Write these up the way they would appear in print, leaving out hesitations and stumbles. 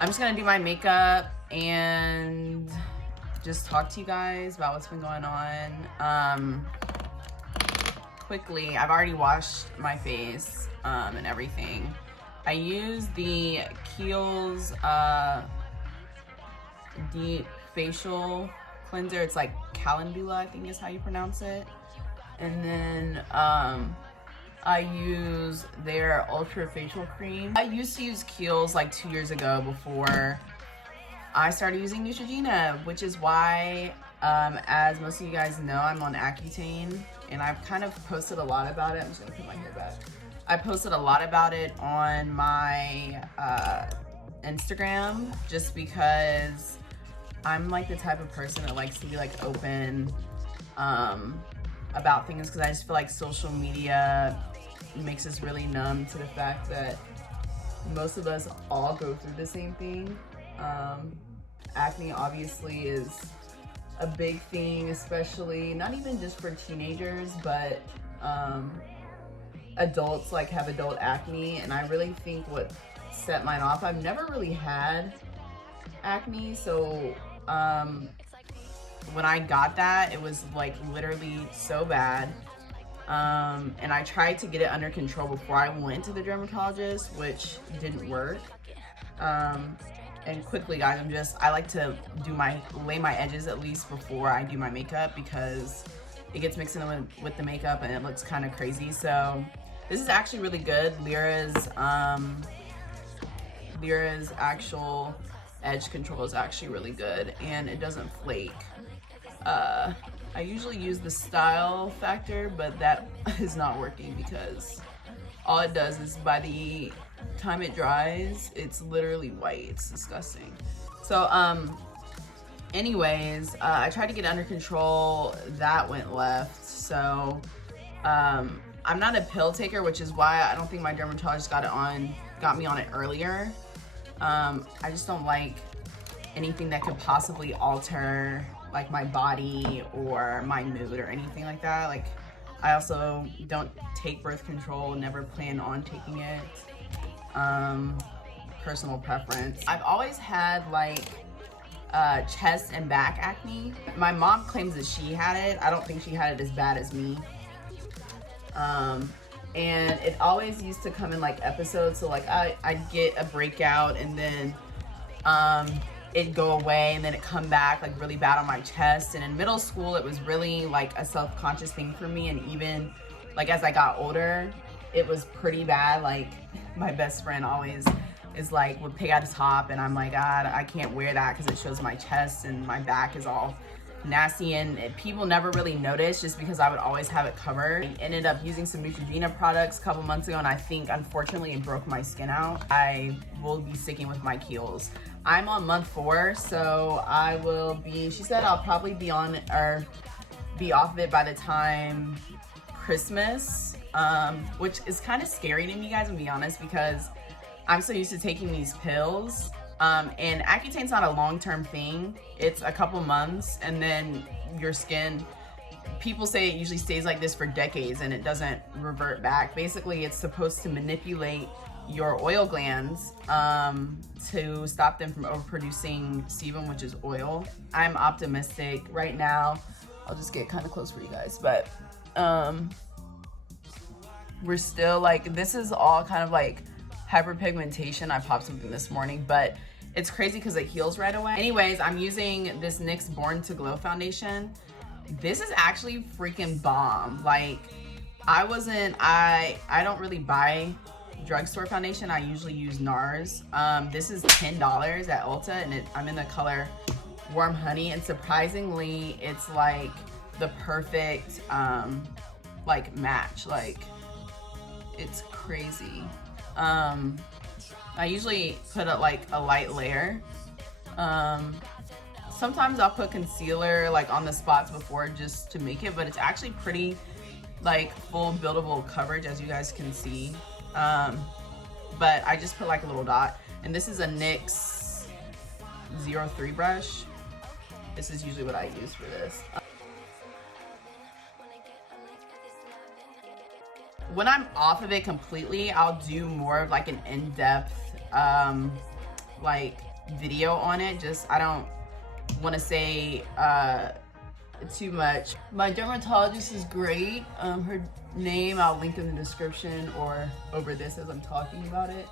I'm just gonna do my makeup and just talk to you guys about what's been going on. Quickly, I've already washed my face and everything. I use the Kiehl's deep facial cleanser. It's like calendula, I think is how you pronounce it. And then I use their ultra facial cream. I used to use Kiehl's like 2 years ago before I started using Neutrogena, which is why, as most of you guys know, I'm on Accutane, and I've kind of posted a lot about it. I'm just gonna put my hair back. I posted a lot about it on my Instagram, just because I'm like the type of person that likes to be like open about things, because I just feel like social media makes us really numb to the fact that most of us all go through the same thing. Acne obviously is a big thing, especially not even just for teenagers, but adults like have adult acne. And I really think what set mine off, I've never really had acne, so when I got that, it was like literally so bad. And I tried to get it under control before I went to the dermatologist, which didn't work. And quickly, guys, I like to lay my edges at least before I do my makeup, because it gets mixed in with the makeup and it looks kind of crazy. So this is actually really good. Lyra's actual edge control is actually really good, and it doesn't flake. I usually use the Style Factor, but that is not working, because all it does is by the time it dries, it's literally white. It's disgusting. So anyways, I tried to get it under control. That went left. So I'm not a pill taker, which is why I don't think my dermatologist got me on it earlier. I just don't like anything that could possibly alter like my body or my mood or anything like that. Like, I also don't take birth control, never plan on taking it. Personal preference. I've always had like chest and back acne. My mom claims that she had it. I don't think she had it as bad as me. And it always used to come in like episodes. So like I'd get a breakout, and then it'd go away, and then it come back like really bad on my chest. And in middle school, it was really like a self-conscious thing for me. And even like as I got older, it was pretty bad. Like, my best friend always is like, would pick out a top, and I'm like, God, I can't wear that because it shows my chest and my back is all nasty. And people never really noticed, just because I would always have it covered. I ended up using some Neutrogena products a couple months ago, and I think unfortunately it broke my skin out. I will be sticking with my Kiehl's. I'm on month 4, so I will be, she said I'll probably be on or be off of it by the time Christmas, which is kind of scary to me, guys, to be honest, because I'm so used to taking these pills. And Accutane's not a long-term thing. It's a couple months, and then your skin, people say it usually stays like this for decades and it doesn't revert back. Basically, it's supposed to manipulate your oil glands to stop them from overproducing sebum, which is oil. I'm optimistic right now. I'll just get kind of close for you guys, but we're still like, this is all kind of like hyperpigmentation. I popped something this morning, but it's crazy because it heals right away. Anyways, I'm using this NYX Born to Glow foundation. This is actually freaking bomb. Like, I don't really buy drugstore foundation. I usually use NARS. This is $10 at Ulta, and I'm in the color Warm Honey, and surprisingly, it's like the perfect like match. Like, it's crazy. I usually put like a light layer. Sometimes I'll put concealer like on the spots before just to make it, but it's actually pretty like full buildable coverage, as you guys can see. But I just put like a little dot, and this is a NYX 03 brush. This is usually what I use for this. When I'm off of it completely, I'll do more of like an in-depth like video on it. Just, I don't want to say too much. My dermatologist is great. Her name I'll link in the description or over this as I'm talking about it.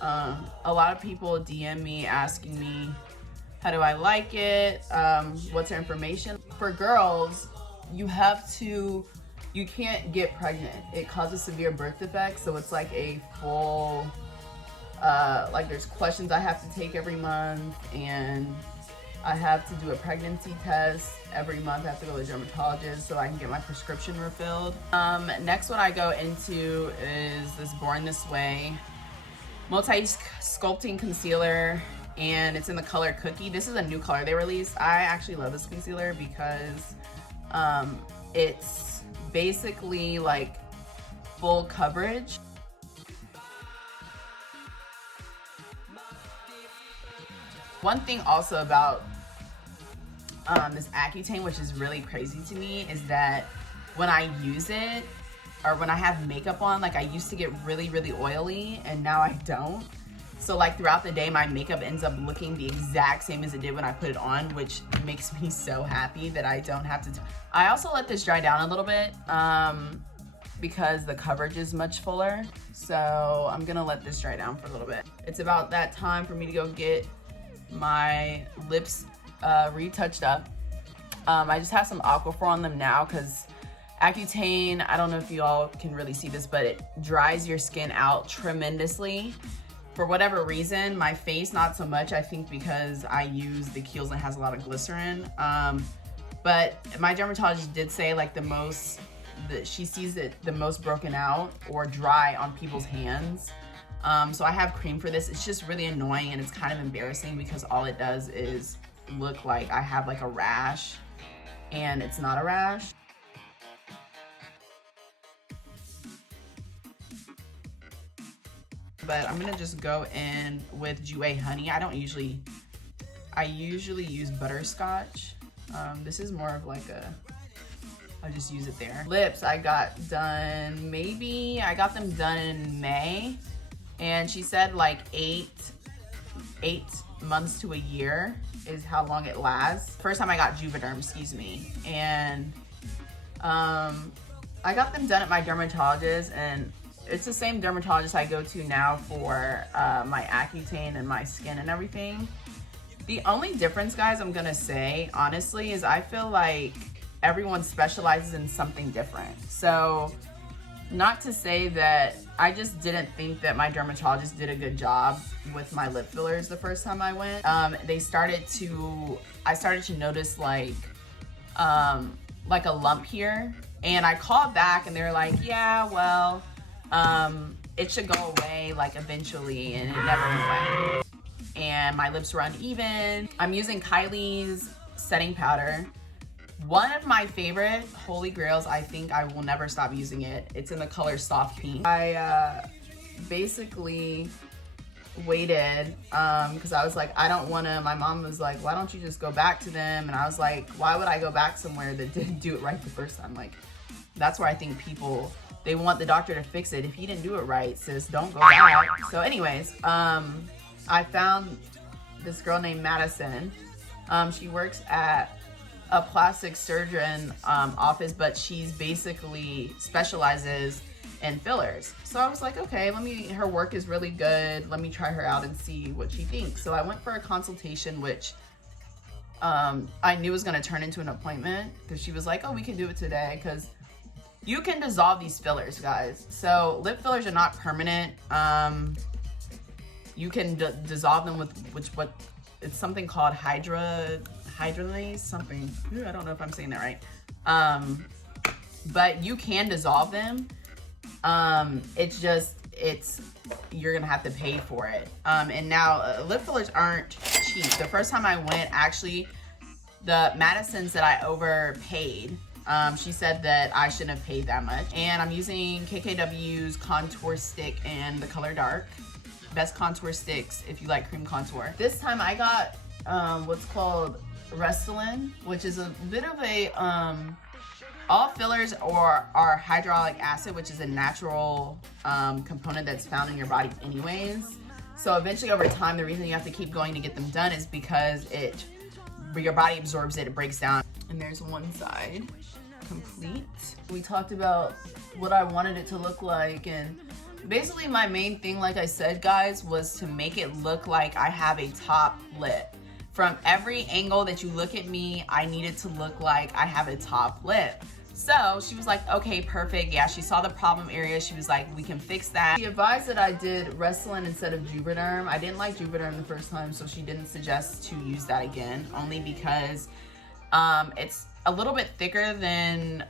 A lot of people DM me asking me, how do I like it? What's her information? For girls, you can't get pregnant. It causes severe birth defects, so it's like a full, like there's questions I have to take every month, and I have to do a pregnancy test every month. I have to go to a dermatologist so I can get my prescription refilled. Next one I go into is this Born This Way multi-sculpting concealer, and it's in the color Cookie. This is a new color they released. I actually love this concealer because it's basically like full coverage. One thing also about this Accutane, which is really crazy to me, is that when I use it, or when I have makeup on, like I used to get really, really oily, and now I don't. So like throughout the day, my makeup ends up looking the exact same as it did when I put it on, which makes me so happy that I don't have to. I also let this dry down a little bit because the coverage is much fuller. So I'm gonna let this dry down for a little bit. It's about that time for me to go get my lips retouched up. I just have some Aquaphor on them now because Accutane, I don't know if you all can really see this, but it dries your skin out tremendously. For whatever reason, my face not so much, I think because I use the Kiehl's and it has a lot of glycerin. But my dermatologist did say like she sees it the most broken out or dry on people's hands. So I have cream for this. It's just really annoying and it's kind of embarrassing because all it does is look like I have like a rash, and it's not a rash. But I'm gonna just go in with Jouer Honey. I usually use butterscotch. This is more of like I just use it there. Lips, I got them done in May, and she said like eight months to a year is how long it lasts. First time I got Juvederm, excuse me, and I got them done at my dermatologist, and it's the same dermatologist I go to now for my Accutane and my skin and everything. The only difference, guys, I'm gonna say honestly, is I feel like everyone specializes in something different. So not to say that I just didn't think that my dermatologist did a good job with my lip fillers the first time I went. I started to notice like a lump here, and I called back and they were like, yeah, well, it should go away like eventually, and it never went away. And my lips were uneven. I'm using Kylie's setting powder. One of my favorite holy grails, I think I will never stop using it. It's in the color Soft Pink. I basically waited because I was like, I don't want to. My mom was like, why don't you just go back to them? And I was like, why would I go back somewhere that didn't do it right the first time? Like, that's where I think people, they want the doctor to fix it. If you didn't do it right, sis, don't go back. So anyways, I found this girl named Madison. She works at a plastic surgeon office, but she's basically specializes in fillers. So I was like, okay, her work is really good. Let me try her out and see what she thinks. So I went for a consultation, which I knew was gonna turn into an appointment because she was like, oh, we can do it today, because you can dissolve these fillers, guys. So lip fillers are not permanent. You can dissolve them with it's something called hydrolase something. Ooh, I don't know if I'm saying that right. But you can dissolve them. You're gonna have to pay for it. And now lip fillers aren't cheap. The first time I went, actually, the Madison said I overpaid. She said that I shouldn't have paid that much. And I'm using KKW's contour stick in the color dark. Best contour sticks if you like cream contour. This time I got what's called Restylane, which is a bit of a all fillers are hyaluronic acid, which is a natural component that's found in your body anyways. So eventually over time, the reason you have to keep going to get them done is because your body absorbs it, it breaks down. And there's one side complete. We talked about what I wanted it to look like, and basically my main thing, like I said, guys, was to make it look like I have a top lip. From every angle that you look at me, I needed to look like I have a top lip. So she was like, okay, perfect. Yeah, she saw the problem area. She was like, we can fix that. She advised that I did Restylane instead of Juvederm. I didn't like Juvederm the first time, so she didn't suggest to use that again, only because it's a little bit thicker than,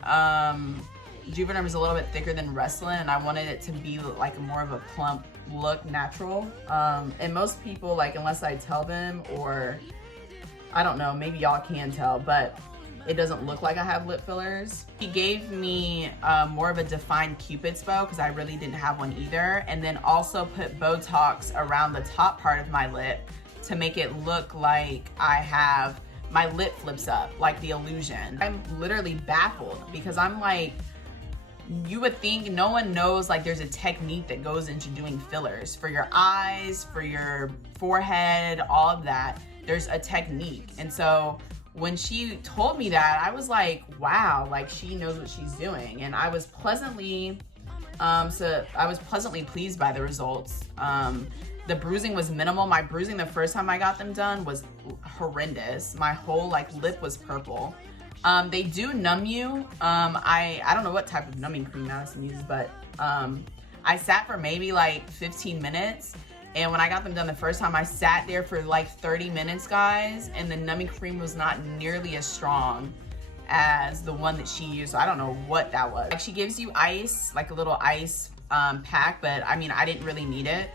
Juvederm is a little bit thicker than Restylane, and I wanted it to be like more of a plump look, natural. And most people, like, unless I tell them, or I don't know, maybe y'all can tell, but it doesn't look like I have lip fillers. He gave me more of a defined Cupid's bow because I really didn't have one either. And then also put Botox around the top part of my lip to make it look like I have, my lip flips up, like the illusion. I'm literally baffled because I'm like, you would think no one knows, like, there's a technique that goes into doing fillers for your eyes, for your forehead, all of that. There's a technique. And so when she told me that, I was like, wow, like, she knows what she's doing. And I was pleasantly pleased by the results. The bruising was minimal. My bruising the first time I got them done was horrendous. My whole, like, lip was purple. They do numb you. I don't know what type of numbing cream Madison uses, but I sat for maybe like 15 minutes. And when I got them done the first time, I sat there for like 30 minutes, guys, and the numbing cream was not nearly as strong as the one that she used. So I don't know what that was. Like, she gives you ice, like a little ice pack, but I mean, I didn't really need it.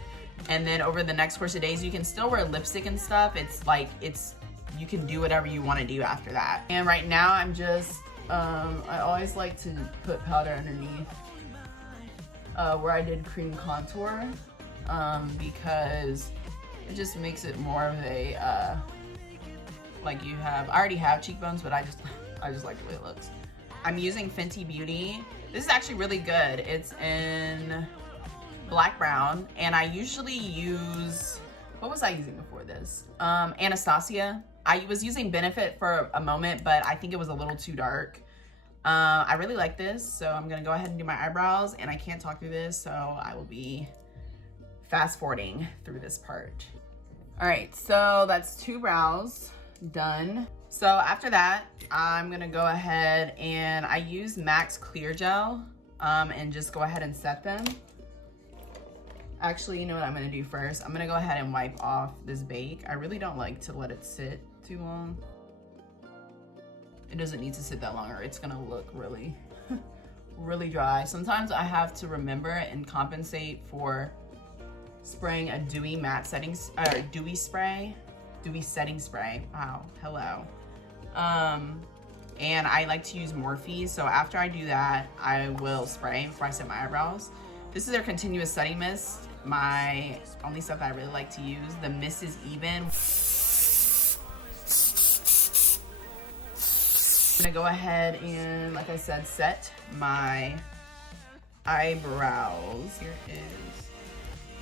And then over the next course of days, you can still wear lipstick and stuff. It's like, you can do whatever you want to do after that. And right now I'm just, I always like to put powder underneath where I did cream contour. Because it just makes it more of a, like, I already have cheekbones, but I just like the way it looks. I'm using Fenty Beauty. This is actually really good. It's in black brown, and I usually use, what was I using before this? Anastasia. I was using Benefit for a moment, but I think it was a little too dark. I really like this, so I'm gonna go ahead and do my eyebrows, and I can't talk through this, so I will be fast forwarding through this part. All right, so that's 2 brows done. So after that, I'm gonna go ahead and I use MAC's Clear Gel and just go ahead and set them. Actually, you know what I'm gonna do first? I'm gonna go ahead and wipe off this bake. I really don't like to let it sit too long. It doesn't need to sit that long or it's gonna look really, really dry. Sometimes I have to remember and compensate for spraying a dewy matte settings, dewy setting spray. Wow, hello. And I like to use Morphe, so after I do that, I will spray before I set my eyebrows. This is their continuous setting mist, my only stuff that I really like to use. The mist is even. I'm gonna go ahead and, like I said, set my eyebrows. Here is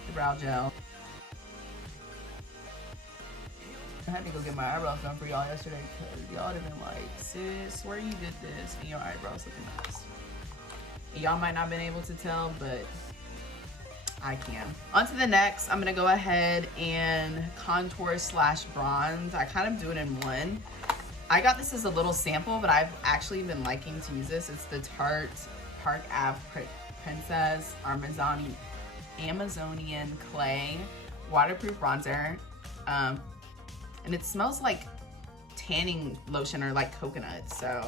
the brow gel. I had to go get my eyebrows done for y'all yesterday because y'all have been like, sis, where you did this and your eyebrows looking nice. Y'all might not have been able to tell, but I can. On to the next, I'm gonna go ahead and contour / bronze. I kind of do it in one. I got this as a little sample, but I've actually been liking to use this. It's the Tarte Park Ave Princess Amazonian Clay waterproof bronzer. And it smells like tanning lotion or like coconut, so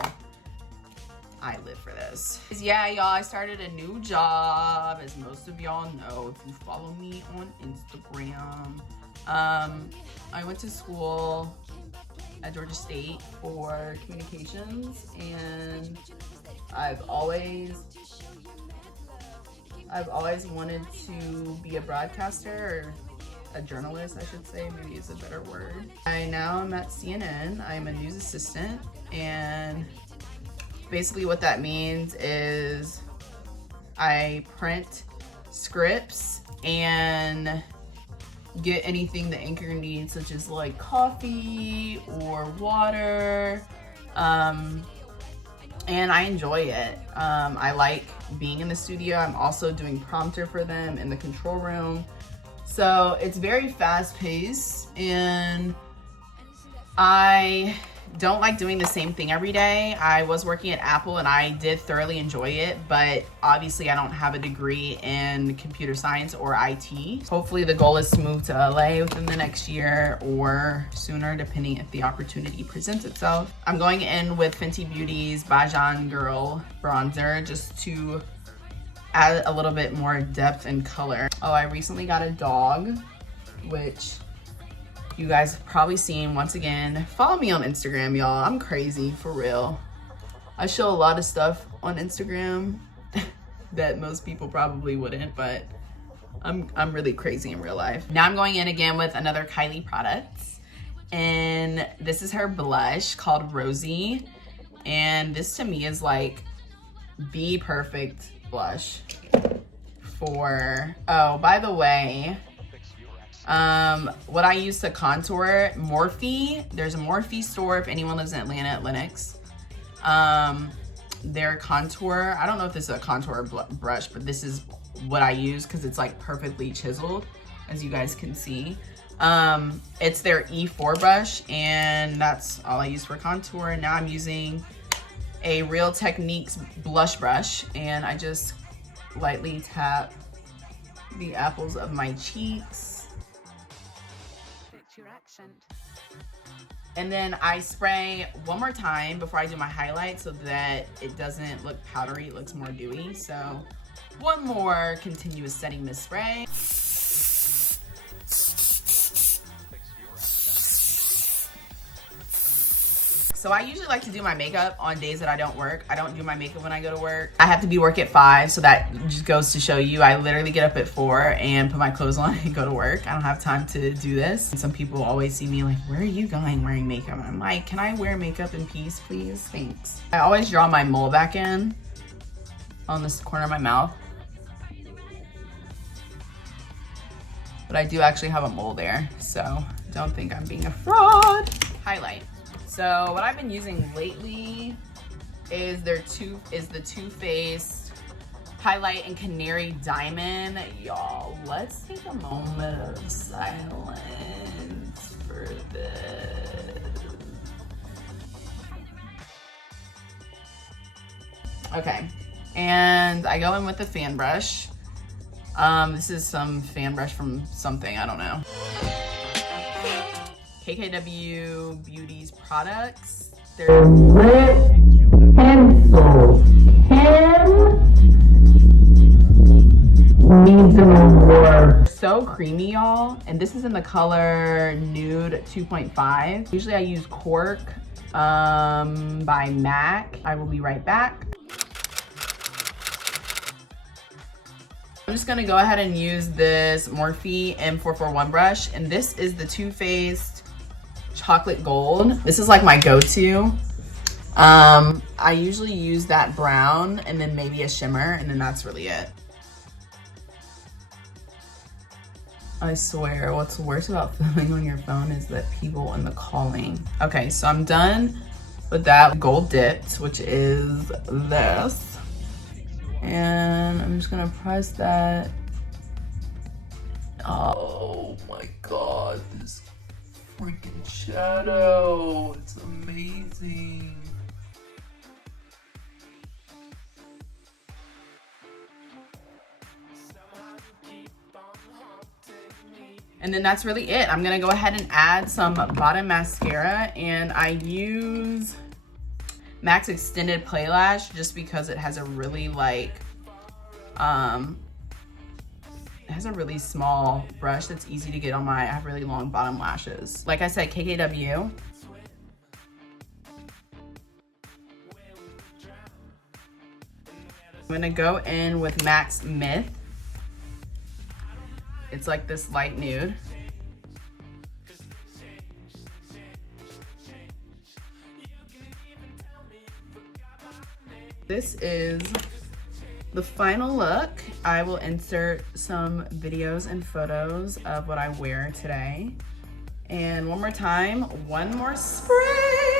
I live for this. Yeah, y'all, I started a new job, as most of y'all know if you follow me on Instagram. I went to school at Georgia State for communications, and I've always wanted to be a broadcaster, or a journalist, I should say, maybe is a better word. I now am at CNN. I'm a news assistant, and basically what that means is I print scripts and get anything the anchor needs, such as like coffee or water. And I enjoy it. I like being in the studio. I'm also doing prompter for them in the control room. So it's very fast paced, and I don't like doing the same thing every day. I was working at Apple and I did thoroughly enjoy it, but obviously I don't have a degree in computer science or IT. Hopefully the goal is to move to LA within the next year or sooner, depending if the opportunity presents itself. I'm going in with Fenty Beauty's Bajan Girl bronzer just to add a little bit more depth and color. Oh, I recently got a dog, which you guys have probably seen. Once again, follow me on Instagram, y'all. I'm crazy, for real. I show a lot of stuff on Instagram that most people probably wouldn't, but I'm really crazy in real life. Now I'm going in again with another Kylie product, and this is her blush called Rosy, and this to me is like the perfect blush for, oh, by the way, what I use to contour, Morphe. There's a Morphe store if anyone lives in Atlanta at Lenox. Their contour, I don't know if this is a contour brush, but this is what I use because it's like perfectly chiseled, as you guys can see. It's their E4 brush, and that's all I use for contour. Now I'm using a Real Techniques blush brush, and I just lightly tap the apples of my cheeks. And then I spray one more time before I do my highlight so that it doesn't look powdery, it looks more dewy. So one more continuous setting mist spray. So I usually like to do my makeup on days that I don't work. I don't do my makeup when I go to work. I have to be work at 5, so that just goes to show you I literally get up at 4 and put my clothes on and go to work. I don't have time to do this. And some people always see me like, where are you going wearing makeup? And I'm like, can I wear makeup in peace, please? Thanks. I always draw my mole back in on this corner of my mouth. But I do actually have a mole there, so don't think I'm being a fraud. Highlight. So what I've been using lately is the Too Faced Highlight in Canary Diamond. Y'all, let's take a moment of silence for this. Okay, and I go in with the fan brush. This is some fan brush from something, I don't know. GRWM Beauty's products. They're red pencil pen. Needs an award. So creamy, y'all. And this is in the color Nude 2.5. Usually I use Cork by MAC. I will be right back. I'm just gonna go ahead and use this Morphe M441 brush, and this is the Too Faced Chocolate Gold. This is like my go-to. I usually use that brown and then maybe a shimmer, and then that's really it. I swear, what's worse about filming on your phone is that people in the calling. Okay, so I'm done with that gold dipped, which is this. And I'm just gonna press that. Oh my God, this freaking shadow, it's amazing. And then that's really it. I'm gonna go ahead and add some bottom mascara, and I use MAC's Extended Play Lash just because it has a really like, it has a really small brush that's easy to get on I have really long bottom lashes. Like I said, GRWM. I'm gonna go in with MAC's Myth. It's like this light nude. This is the final look, I will insert some videos and photos of what I wear today. And one more time, one more spray.